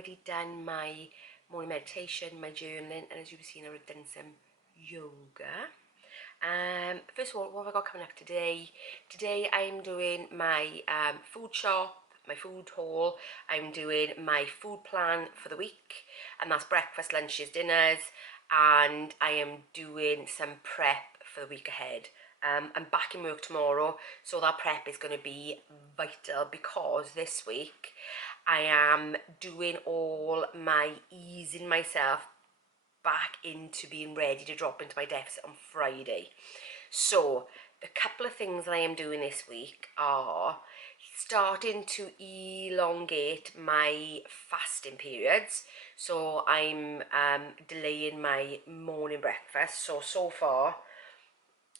already done my morning meditation, my journaling, and as you've seen, I've done some yoga. First of all, what have I got coming up today? Today I'm doing my food shop, my food haul. I'm doing my food plan for the week, and that's breakfast, lunches, dinners, and I am doing some prep for the week ahead. I'm back in work tomorrow, so that prep is going to be vital because this week I am doing all my easing myself back into being ready to drop into my deficit on Friday. So the couple of things that I am doing this week are starting to elongate my fasting periods. So I'm delaying my morning breakfast. So far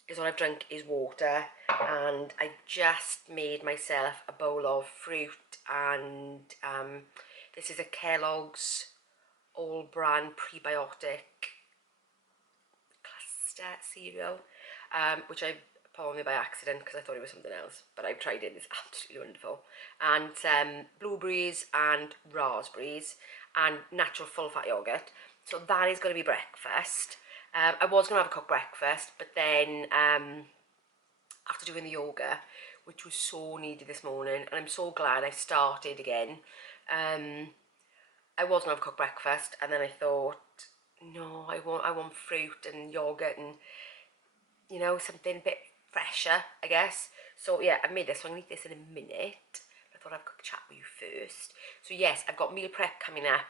is all I've drunk is water, and I just made myself a bowl of fruit, and this is a Kellogg's all brand prebiotic cluster cereal, which I put on me by accident because I thought it was something else, but I've tried it. It's absolutely wonderful. And some blueberries and raspberries and natural full fat yogurt. So that is going to be breakfast. I was going to have a cooked breakfast, but then after doing the yoga, which was so needed this morning, and I'm so glad I started again, I was going to have a cooked breakfast, and then I thought, no, I want fruit and yogurt and, you know, something a bit fresher, I guess. So yeah, I made this, so I'm going to eat this in a minute. I thought I'd chat with you first. So yes, I've got meal prep coming up.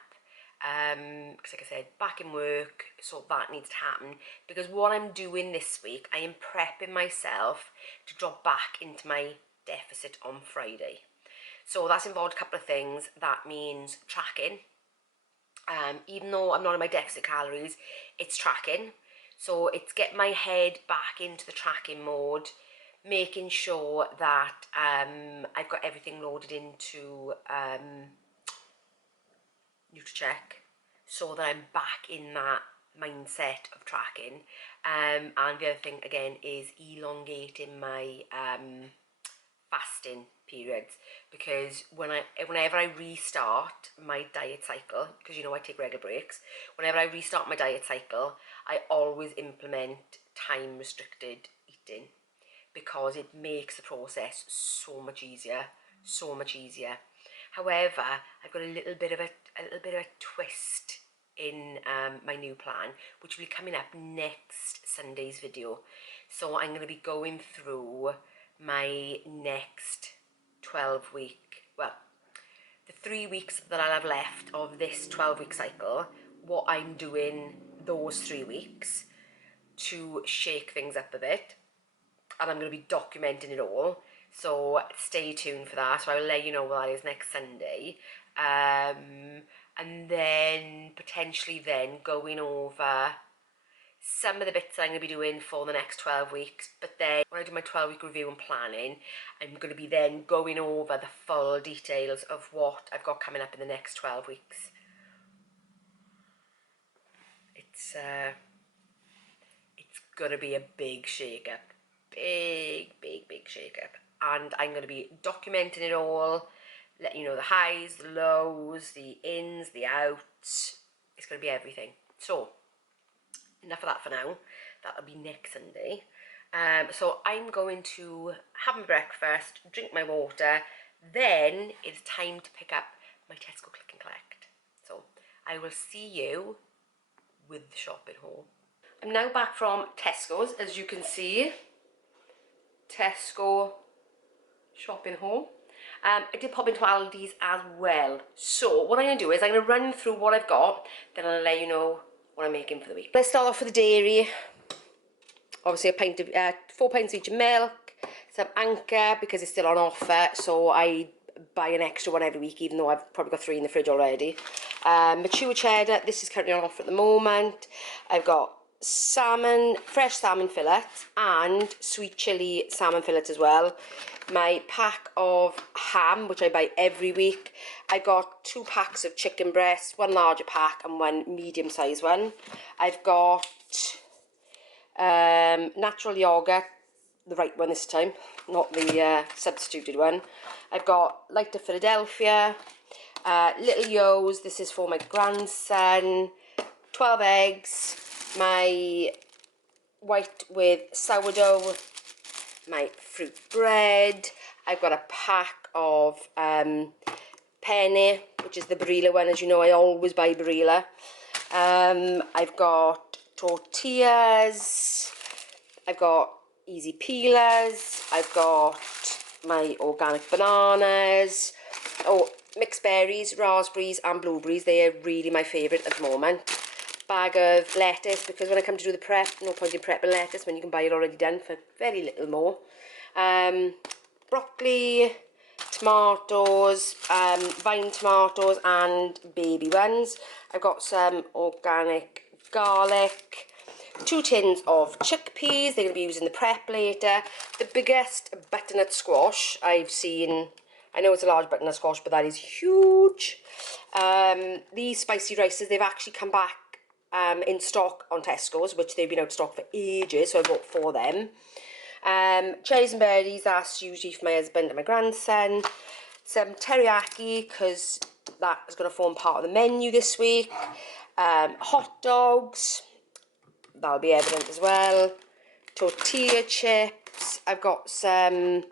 Because like I said, back in work, so that needs to happen, because what I'm doing this week, I am prepping myself to drop back into my deficit on Friday. So that's involved a couple of things. That means tracking. Even though I'm not in my deficit calories, it's tracking. So it's get my head back into the tracking mode, making sure that I've got everything loaded into NutriCheck, so that I'm back in that mindset of tracking. And the other thing again is elongating my fasting periods, because whenever I restart my diet cycle, because you know I take regular breaks, whenever I restart my diet cycle, I always implement time restricted eating, because it makes the process so much easier. However, I've got a little bit of a twist in my new plan, which will be coming up next Sunday's video. So I'm going to be going through my next 12-week, well, the 3 weeks that I'll have left of this 12-week cycle, what I'm doing those 3 weeks to shake things up a bit, and I'm going to be documenting it all. So stay tuned for that. So I'll let you know what that is next Sunday. And then potentially then going over some of the bits that I'm going to be doing for the next 12 weeks. But then when I do my 12-week review and planning, I'm going to be then going over the full details of what I've got coming up in the next 12 weeks. It's going to be a big shake-up. Big shake-up. And I'm going to be documenting it all, letting you know the highs, the lows, the ins, the outs. It's going to be everything. So enough of that for now. That'll be next Sunday. So I'm going to have my breakfast, drink my water, then it's time to pick up my Tesco click and collect. So I will see you with the shopping haul. I'm now back from Tesco's, as you can see. Tesco shopping haul. I did pop into Aldi's as well. So what I'm going to do is I'm going to run through what I've got, then I'll let you know what I'm making for the week. Let's start off with the dairy. Obviously a pint of 4 pints each of milk, some Anchor because it's still on offer, so I buy an extra one every week, even though I've probably got 3 in the fridge already. Mature cheddar, this is currently on offer at the moment. I've got salmon, fresh salmon fillets and sweet chilli salmon fillets as well. My pack of ham, which I buy every week. I got 2 packs of chicken breast, 1 larger pack and 1 medium sized one. I've got natural yogurt, the right one this time, not the substituted one. I've got lighter Philadelphia. Little yos, this is for my grandson. 12 eggs, my white with sourdough, my fruit bread. I've got a pack of penne, which is the Barilla one. As you know, I always buy Barilla. I've got tortillas. I've got easy peelers. I've got my organic bananas. Oh, mixed berries, raspberries and blueberries. They are really my favourite at the moment. Bag of lettuce, because when I come to do the prep, no point in prepping lettuce when you can buy it already done for very little more. Broccoli, tomatoes, vine tomatoes and baby ones. I've got some organic garlic, 2 tins of chickpeas. They're going to be used in the prep later. The biggest butternut squash I've seen. I know it's a large butternut squash, but that is huge. These spicy rices, they've actually come back in stock on Tesco's, which they've been out of stock for ages, so I bought 4 of them. Cherries and berries, that's usually for my husband and my grandson. Some teriyaki, because that is going to form part of the menu this week. Hot dogs, that'll be evident as well. Tortilla chips. I've got some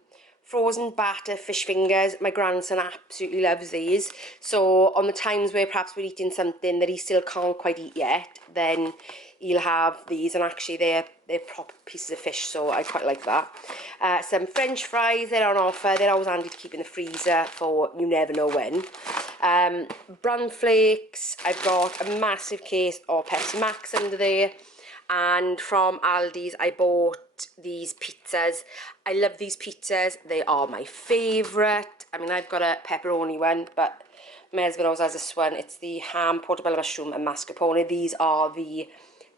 frozen batter fish fingers. My grandson absolutely loves these. So on the times where perhaps we're eating something that he still can't quite eat yet, then he'll have these, and actually they're proper pieces of fish, so I quite like that. Some French fries, they're on offer. They're always handy to keep in the freezer for you never know when. Bran flakes. I've got a massive case of Pepsi Max under there. And from Aldi's I bought these pizzas. I love these pizzas. They are my favourite. I mean, I've got a pepperoni one, but my husband always has this one. It's the ham, portobello mushroom and mascarpone. These are the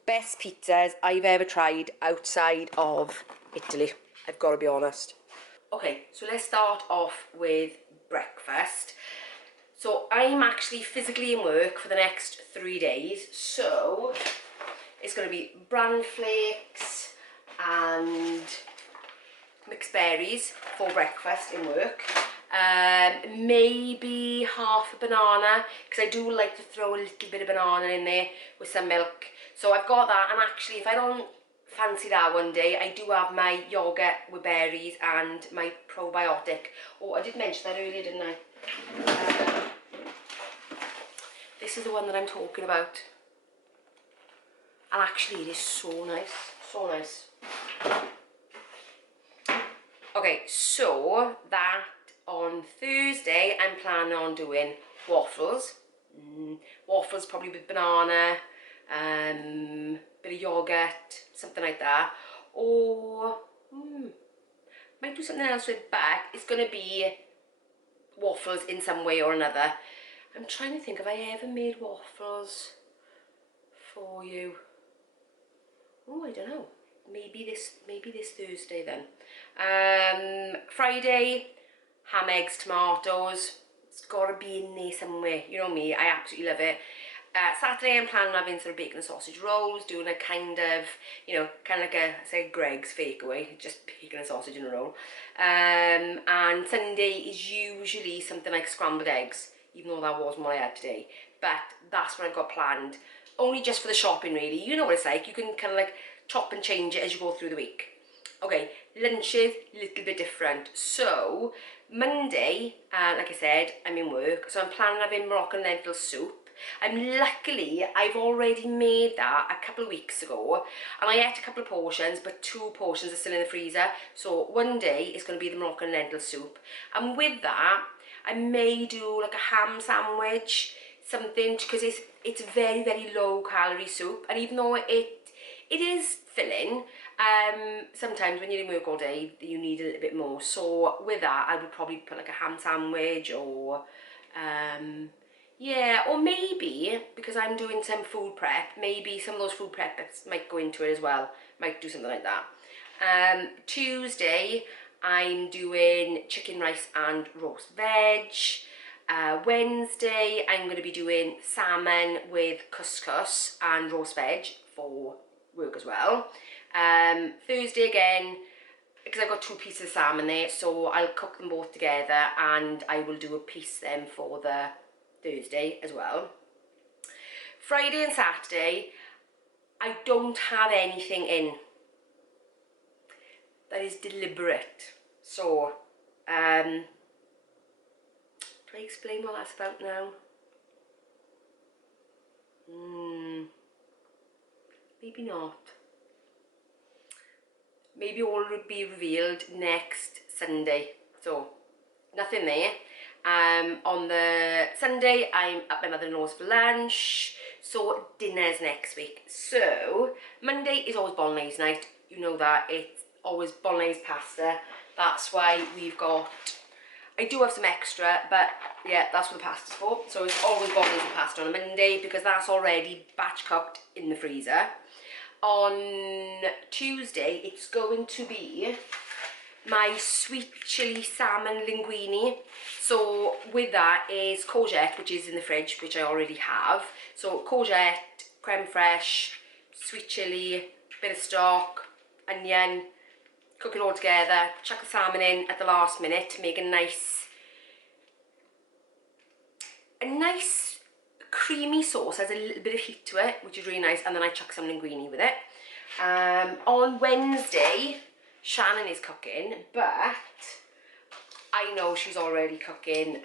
best pizzas I've ever tried outside of Italy. I've got to be honest. Okay, so let's start off with breakfast. So I'm actually physically in work for the next 3 days, so it's going to be bran flakes and mixed berries for breakfast in work. Maybe half a banana, because I do like to throw a little bit of banana in there with some milk. So I've got that, and actually if I don't fancy that one day, I do have my yoghurt with berries and my probiotic. Oh, I did mention that earlier, didn't I? This is the one that I'm talking about. And actually it is so nice, so nice. Okay, so that on Thursday I'm planning on doing waffles. Waffles probably with banana, bit of yoghurt, something like that. Or might do something else with back. It's going to be waffles in some way or another. I'm trying to think, have I ever made waffles for you? Oh, I don't know. Maybe this Thursday then. Friday, ham, eggs, tomatoes. It's got to be in there somewhere. You know me, I absolutely love it. Saturday I'm planning on having sort of bacon and sausage rolls, doing a kind of, you know, kind of like a, say, Greg's fake away, just bacon and sausage in a roll. And Sunday is usually something like scrambled eggs, even though that wasn't what I had today. But that's what I've got planned. Only just for the shopping, really. You know what it's like. You can kind of like chop and change it as you go through the week. Okay, lunches, a little bit different. So, Monday, like I said, I'm in work. So I'm planning on having Moroccan lentil soup. Luckily, I've already made that a couple of weeks ago. And I ate a couple of portions, but 2 portions are still in the freezer. So one day is going to be the Moroccan lentil soup. And with that, I may do like a ham sandwich, something, because it's very, very low calorie soup. And even though it is filling, sometimes when you're in work all day, you need a little bit more. So with that, I would probably put like a ham sandwich or, yeah, or maybe, because I'm doing some food prep, maybe some of those food prep bits might go into it as well. Might do something like that. Tuesday, I'm doing chicken rice and roast veg. Wednesday, I'm going to be doing salmon with couscous and roast veg for work as well. Thursday again, because I've got 2 pieces of salmon there, so I'll cook them both together and I will do a piece then for the Thursday as well. Friday and Saturday, I don't have anything in. That is deliberate. So, do I explain what that's about now? Maybe not. Maybe all will be revealed next Sunday. So, nothing there. On the Sunday, I'm at my mother-in-law's for lunch. So, dinner's next week. So, Monday is always bolognese night. You know that. It's always bolognese pasta. That's why we've got... I do have some extra, but yeah, that's what the pasta's for. So it's always bolognese and pasta on a Monday because that's already batch cooked in the freezer. On Tuesday, it's going to be my sweet chili salmon linguini. So with that is courgette, which is in the fridge, which I already have. So courgette, creme fraiche, sweet chili, bit of stock, onion, cook it all together, chuck the salmon in at the last minute to make a nice creamy sauce. Has a little bit of heat to it, which is really nice, and then I chuck some linguini with it. On Wednesday, Shannon is cooking, but I know she's already cooking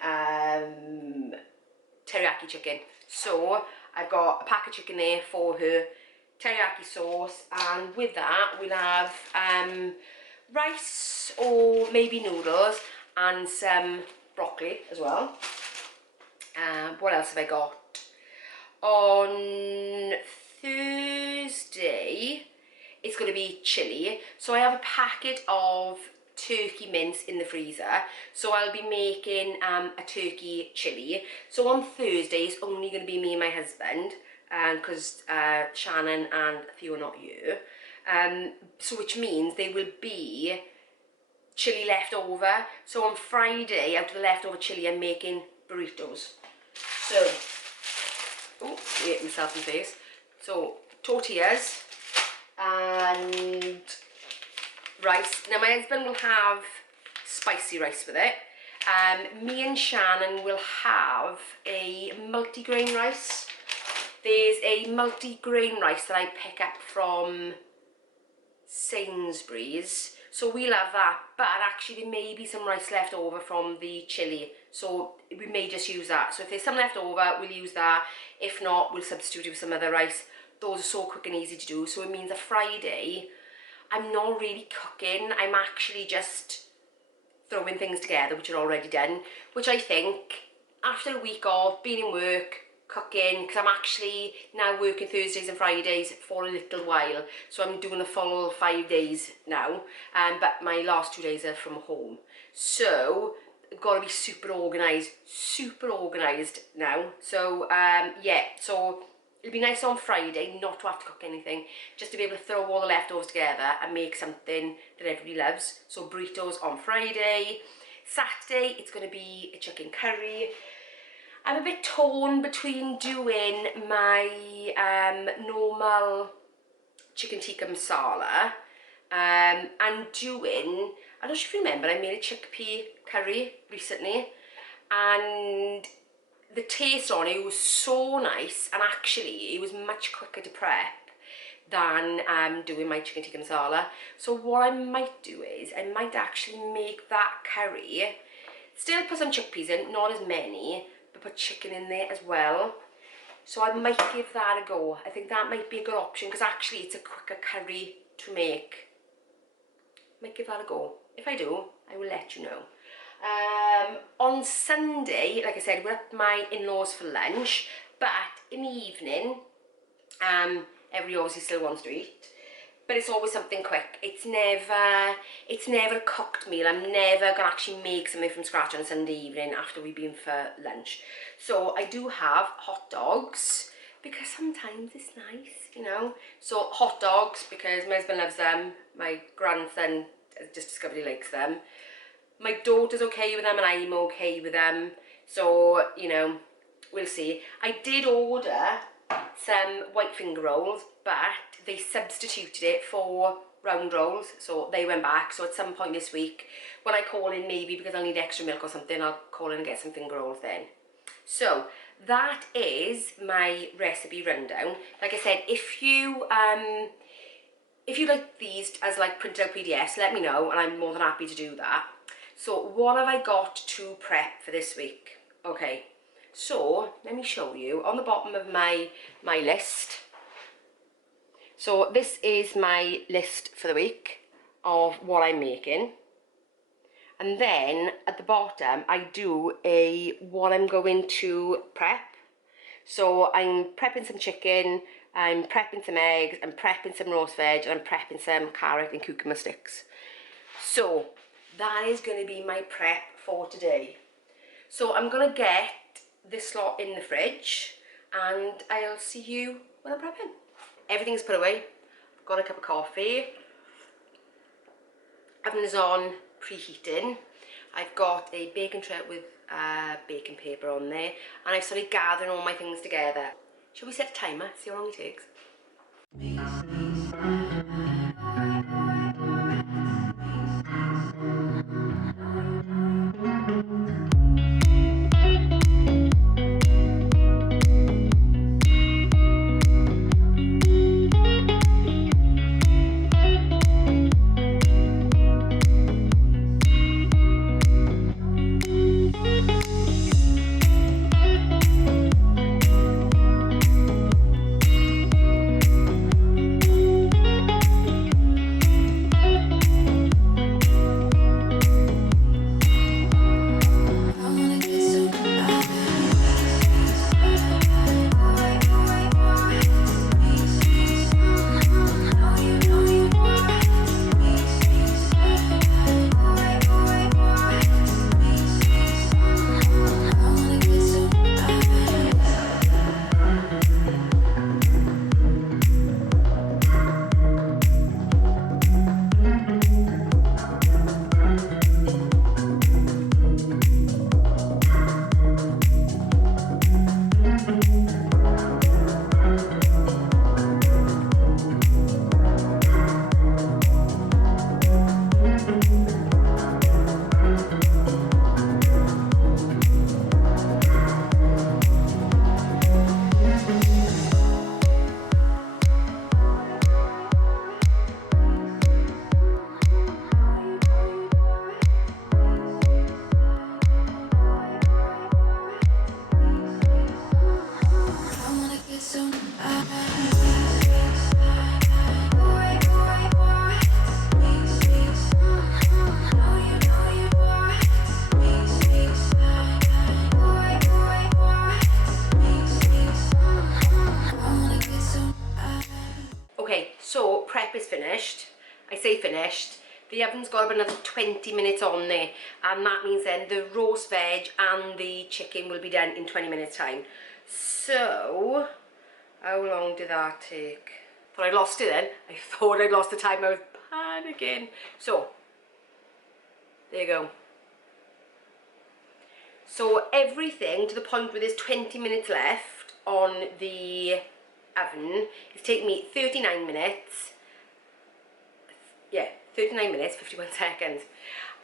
teriyaki chicken. So I've got a pack of chicken there for her, teriyaki sauce, and with that we'll have rice or maybe noodles and some broccoli as well. What else have I got? On Thursday, it's going to be chilli. So I have a packet of turkey mince in the freezer. So I'll be making a turkey chilli. So on Thursday, it's only going to be me and my husband, because Shannon and Theo are not here. So which means there will be chilli left over. So on Friday, out of the leftover chilli, I'm making burritos. So, oh, I hit myself in the face. So, tortillas and rice. Now my husband will have spicy rice with it. Me and Shannon will have a multi-grain rice. There's a multi-grain rice that I pick up from Sainsbury's. So we'll have that, but actually there may be some rice left over from the chilli, so we may just use that. So if there's some left over, we'll use that. If not, we'll substitute it with some other rice. Those are so quick and easy to do. So it means a Friday, I'm not really cooking. I'm actually just throwing things together, which are already done, which I think, after a week of being in work, cooking, because I'm actually now working Thursdays and Fridays for a little while, so I'm doing the full 5 days now, but my last 2 days are from home, so I've got to be super organised now. So yeah, so it'll be nice on Friday not to have to cook anything, just to be able to throw all the leftovers together and make something that everybody loves. So burritos on Friday. Saturday, it's going to be a chicken curry. I'm a bit torn between doing my normal chicken tikka masala and doing, I don't know if you remember, I made a chickpea curry recently, and the taste on it was so nice, and actually it was much quicker to prep than doing my chicken tikka masala. So what I might do is I might actually make that curry, still put some chickpeas in, not as many, but put chicken in there as well. So I might give that a go. I think that might be a good option, because actually it's a quicker curry to make. Might give that a go. If I do, I will let you know. On Sunday, like I said, we're at my in-laws for lunch, but in the evening, everybody obviously still wants to eat, but it's always something quick. It's never a cooked meal. I'm never gonna actually make something from scratch on a Sunday evening after we've been for lunch. So I do have hot dogs, because sometimes it's nice, you know. So hot dogs, because my husband loves them, my grandson has just discovered he likes them. My daughter's okay with them and I'm okay with them. So, you know, we'll see. I did order some white finger rolls, but they substituted it for round rolls, so they went back. So at some point this week, when I call in, maybe because I'll need extra milk or something, I'll call in and get some finger rolls then. So that is my recipe rundown. Like I said, if you like these as like printed out PDFs, let me know and I'm more than happy to do that. So what have I got to prep for this week? Okay, so let me show you on the bottom of my list. So this is my list for the week of what I'm making. And then at the bottom, I do what I'm going to prep. So I'm prepping some chicken, I'm prepping some eggs, I'm prepping some roast veg, and I'm prepping some carrot and cucumber sticks. So that is going to be my prep for today. So I'm going to get this lot in the fridge and I'll see you when I'm prepping. Everything's put away. I've got a cup of coffee. Oven is on, preheating. I've got a baking tray with baking paper on there, and I've started gathering all my things together. Shall we set a timer, see how long it takes? Okay, so prep is finished. I say finished. The oven's got about another 20 minutes on there, and that means then the roast veg and the chicken will be done in 20 minutes time. So, how long did that take? Thought I lost it then. I thought I'd lost the time. I was panicking. So, there you go. So everything to the point where there's 20 minutes left on the oven. It's taken me 39 minutes. Yeah, 39 minutes, 51 seconds.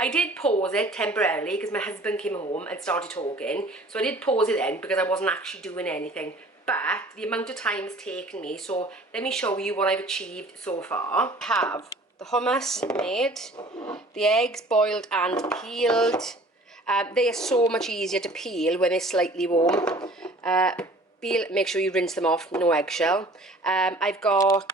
I did pause it temporarily because my husband came home and started talking. So I did pause it then because I wasn't actually doing anything. But the amount of time it's taken me, so let me show you what I've achieved so far. I have the hummus made, the eggs boiled and peeled. They are so much easier to peel when they're slightly warm. Make sure you rinse them off, no eggshell. I've got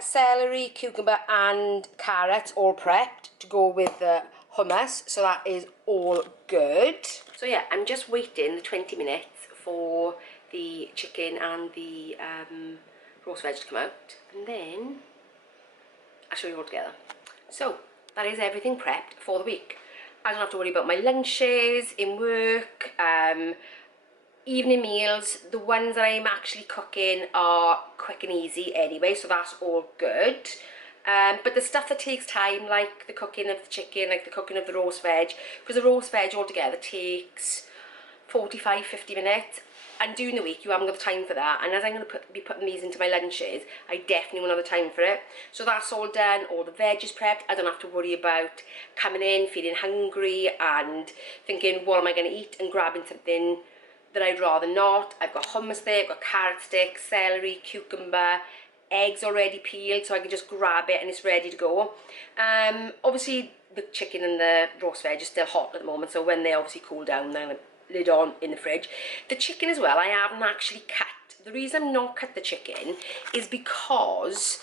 celery, cucumber and carrots all prepped to go with the hummus, so that is all good. So yeah, I'm just waiting the 20 minutes for the chicken and the roast veg to come out, and then I'll show you all together. So that is everything prepped for the week. I don't have to worry about my lunches in work, evening meals. The ones that I'm actually cooking are quick and easy anyway, so that's all good. But the stuff that takes time, like the cooking of the chicken, like the cooking of the roast veg, because the roast veg altogether takes 45-50 minutes, and during the week you haven't got the time for that, and as I'm going to be putting these into my lunches, I definitely won't have the time for it. So that's all done, all the veg is prepped. I don't have to worry about coming in feeling hungry and thinking what am I going to eat and grabbing something that I'd rather not. I've got hummus there, I've got carrot sticks, celery, cucumber, eggs already peeled, so I can just grab it and it's ready to go. Obviously the chicken and the roast veg is still hot at the moment, so when they obviously cool down, then lid on in the fridge. The chicken as well, I haven't actually cut. The reason I've not cut the chicken is because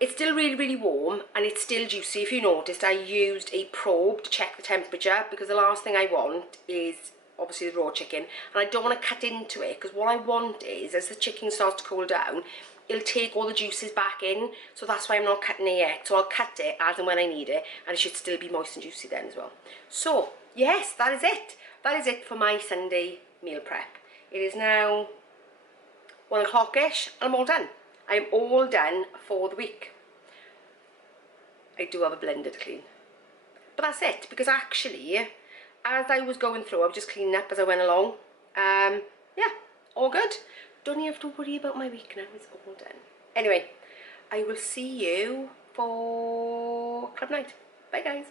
it's still really, really warm and it's still juicy. If you noticed, I used a probe to check the temperature, because the last thing I want is obviously the raw chicken, and I don't want to cut into it, because what I want is, as the chicken starts to cool down, it'll take all the juices back in, so that's why I'm not cutting it yet. So I'll cut it as and when I need it, and it should still be moist and juicy then as well. So yes, that is it. That is it for my Sunday meal prep. It is now 1 o'clock-ish and I'm all done. I'm all done for the week. I do have a blender to clean. But that's it, because actually, as I was going through, I was just cleaning up as I went along. Yeah, all good. Don't even have to worry about my week now, it's all done. Anyway, I will see you for club night. Bye guys.